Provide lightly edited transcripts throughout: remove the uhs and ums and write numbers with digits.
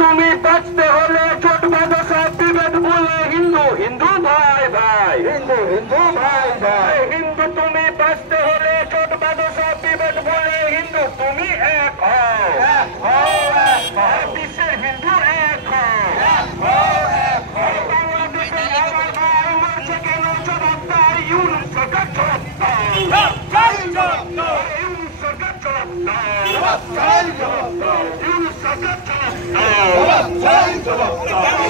তুমি বাঁচতে হলে জোট বাঁধো সব বিভেদ বলে হিন্দু হিন্দু ভাই ভাই হিন্দু হিন্দু ভাই ভাই হিন্দু তুমি বাঁচতে হলে জোট বাঁধো সব বিভেদ বলে হিন্দু তুমি এক হও বিশ্বের হিন্দু এক হও বাংলাদেশের আমার ভাই মরছে কেন জবাব দাও ইউনুস সরকার জবাব দাও ইউনুস সরকার জবাব দাও ইউনুস সরকার জবাব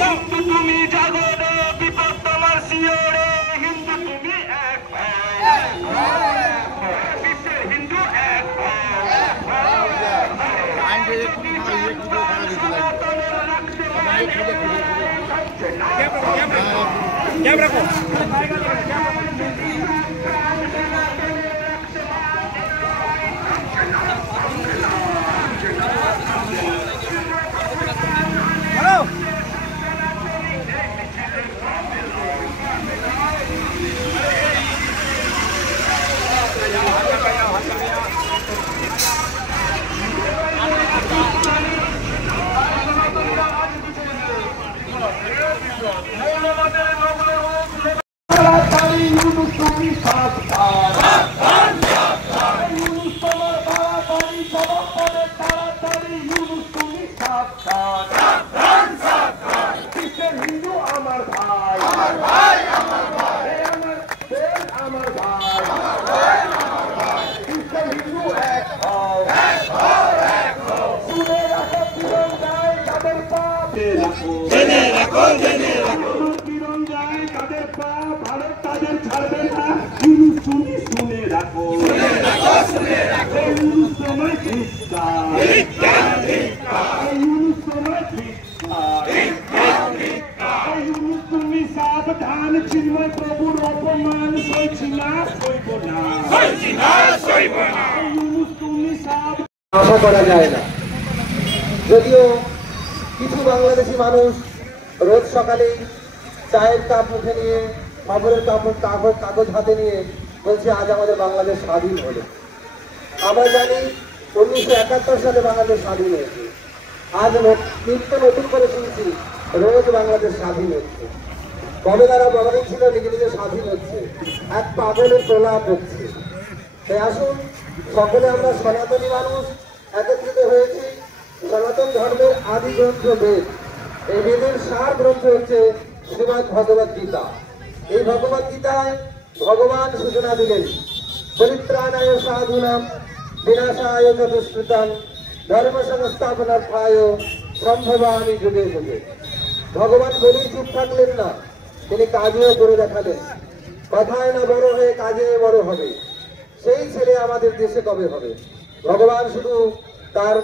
দাও তুমি জাগো রে বিপদ তোমার শিওরে হিন্দু তুমি এক বিশ্বের হিন্দু এক হিন্দু আমার ভাই আমার ভাই আমার ভাই আমার দেশ আমার ভাই হিন্দু এক হও শুনে রাখো কিরণ যায় তাদের পাপ জেনে রাখো কিরণ যায় তাদের পাপ ভারত তাদের ছাড়বে না তুমি শুনে রাখো ইউনুস তোমার ধিক্কার ইউনুস তোমার ইউনুস তুমি সাবধান চিন্ময় প্রভুর অপমান সইছি না ইউনুস তুমি আশা করা যায় না। যদিও কিছু বাংলাদেশি মানুষ রোজ সকালেই চায়ের কাপ মুখে নিয়ে খবরের কাগজ হাতে নিয়ে বলছে আজ আমাদের বাংলাদেশ স্বাধীন হলো। আমরা জানি 1971 সালে বাংলাদেশ স্বাধীন হয়েছে। আজ নিত্য নতুন করে শুনছি রোজ বাংলাদেশ স্বাধীন হচ্ছে। কবে তারা বলার ছিল নিজে নিজে স্বাধীন হচ্ছে, এক পাগলের প্রলাপ হচ্ছে। তাই আসুন সকলে আমরা সনাতনী মানুষ একত্রিত হয়েছি। সনাতন ধর্মের আদি গ্রন্থ বেদ, এই বেদের সার গ্রন্থ হচ্ছে শ্রীমদ্ ভগবত গীতা। এই ভগবত গীতায় ভগবান সূচনা দিলেন পরিত্রাণায় সাধুনাম বিনাশায় চ দুষ্কৃতাম ধর্ম সংস্থাপনার্থায় সম্ভবামি যুগে যুগে। ভগবান বলেই চুপ থাকলেন না, তিনি কাজেও করে দেখালেন। কথায় না বড় হয়ে কাজে বড় হবে, সেই ছেলে আমাদের দেশে কবে হবে? ভগবান শুধু তার